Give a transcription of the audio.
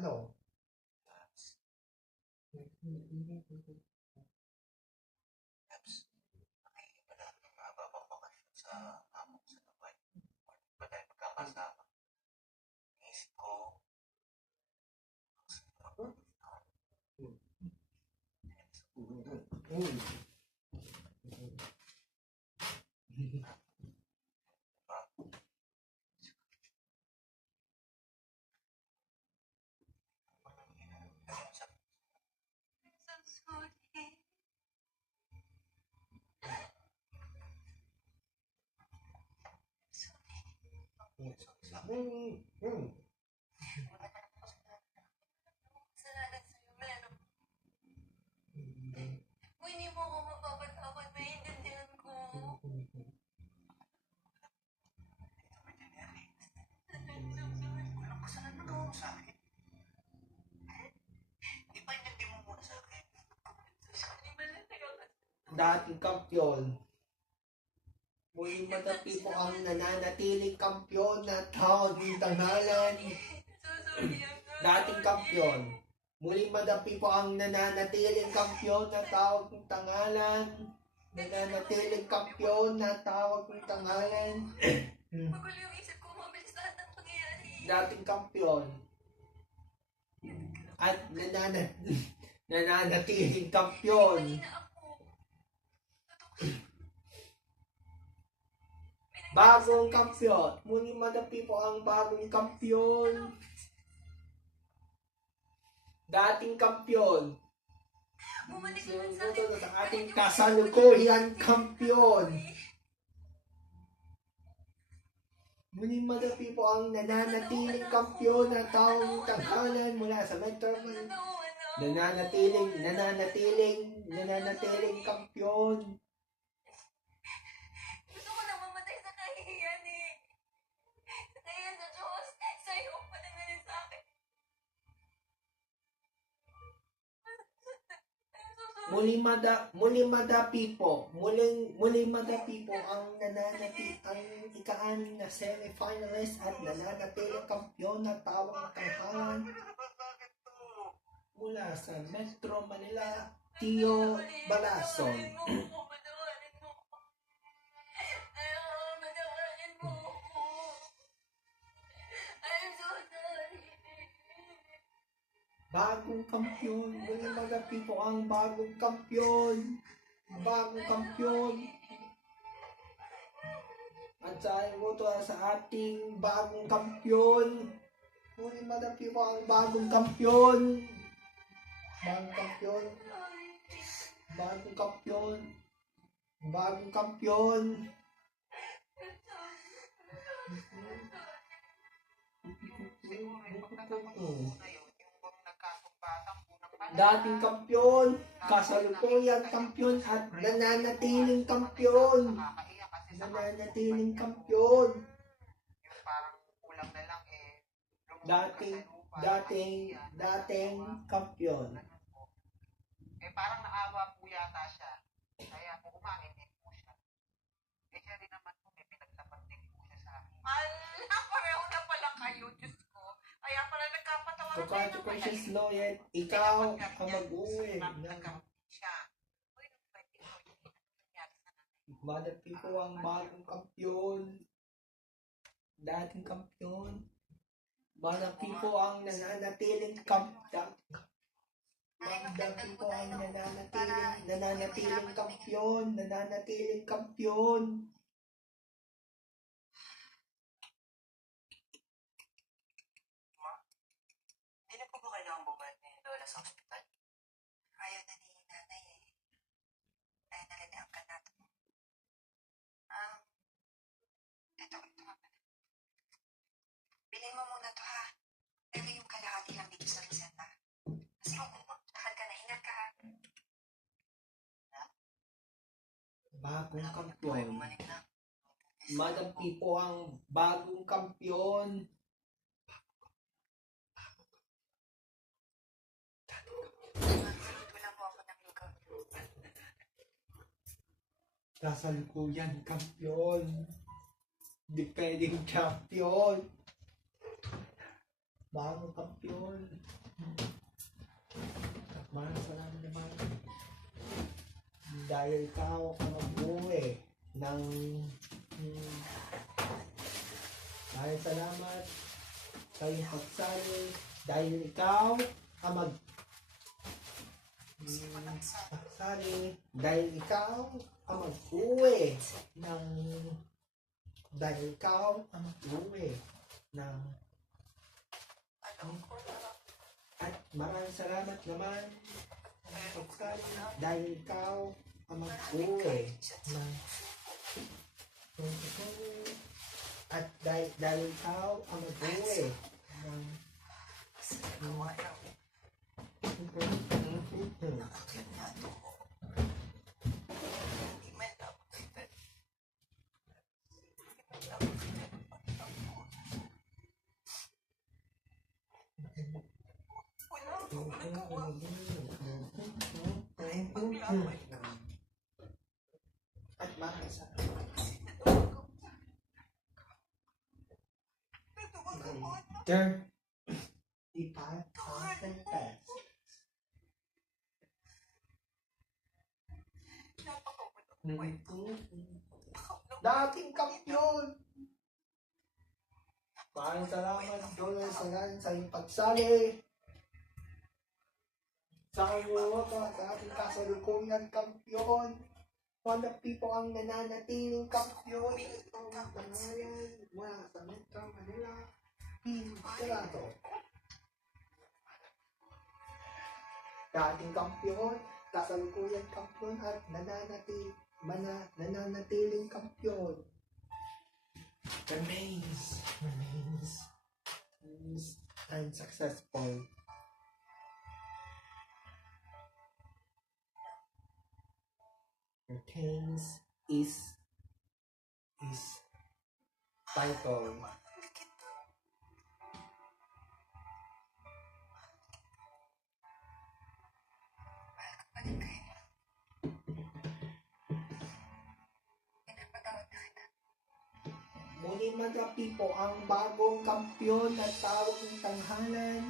ano? Sa amo sa Dubai. Ba tayo magkakasama? Isip ko, Salamat sa'yo, meron. Kung hindi mo ako mapapatawad, maiintindihan ko. walang kasalanan na gawa mo sa akin. Ipaintindi mo muna sa akin. Dating kampiyon. Muling madapi po ang nananatiling kampiyon na tawag ng tanghalan. Dating kampiyon. Muling madapi po ang nananatiling kampiyon na tawag ng tangalan. Nananatiling kampiyon na tawag ng tangalan. Magulo yung isip ko, mabilis lahat ng pangyayari. Dating kampiyon. At nananatiling kampiyon. Mali na ako. Bagong kampiyon. Muling madapi po ang bagong kampiyon. Dating kampiyon. Bumalik naman sa akin. Sa ating kasalukuyan kampiyon. Muling madapi po ang nananatiling kampiyon na taong tanghalan mula sa Metro Manila. Nananatiling kampiyon. Gusto ko na mamatay sa kahihiyan eh. Sa kahihiyan sa Diyos. Sa'yo pa na rin sa akin. Muling madapi po ang ika-anim na semi-finalist at nananatiling kampiyon na tawang tanghalan mula sa Metro Manila, Tio Balason. Patawarin mo ako. Patawarin mo ako. I'm so sorry. Bagong kampiyon, muling madapi po ang bagong kampiyon. Bagong kampiyon. At sa imuto sa ating bagong kampiyon. Muling madapi po ang bagong kampiyon. Bagong kampiyon. Bagong kampiyon. Bagong kampiyon. Dating kampiyon, kasalukuyan kampiyon at nananatiling kampiyon. Nananatiling kampiyon. Yung parang kulang na lang eh. Dating kampiyon. Eh parang naawa po yata siya. Kaya po umangin din po siya. Eh siya rin naman po may pinagtapat din po siya sa akin. Ala, pareho na pala kayo, Diyos ko. Kaya pala nagkapatawaran So, consequences lawyer, ikaw ang mag-uwi. siya. Madapi ko ang bagong kampiyon. Dating kampiyon. Madapi ko ang nananatiling kampiyon. Madapi ko ang nananatiling kampiyon. Nananatiling kampiyon. Hindi na po ba kailangan bumalik ni Lola sa ospital? Ayaw na ni nanay eh. Ayaw na rin ni Uncle natin. Ito. Bilhin mo muna to ha. Pero yung kalahati lang dito sa reseta. Kasi kung lakad ka na, ingat ka ha. Bagong Kaya kampiyon. bumalik na. Madapi po ang bagong kampiyon. Wala po ako ng lugaw. Kasalukuyan kampiyon. Defending champion. bagong kampiyon. At maraming salamat naman. Dahil ikaw ang mag-uwi ng dahil salamat sa iyong pagsali. Dahil ikaw ang pagsali. Dahil ikaw ang mag-uwi ng dahil ikaw ang mag-uwi ng at maraming salamat naman dahil ikaw ang mag-uwi ng at dahil ikaw ang mag-uwi ng at maraming salamat. There, the 5,000 pesos. Dating kampiyon. Maraming salamat doon sa iyong pagsali. Sa ating kasalukuyan kampiyon. Mga people ang nananatiling kampiyon. Itong pangalan mula sa Metro Manila. Pintado. Dating kampiyon, kasalukuyan kampiyon at nananatiling kampiyon. Remains and successful. Retains is title. Muli mga people ang bagong kampiyon at tawag ng tanghalan.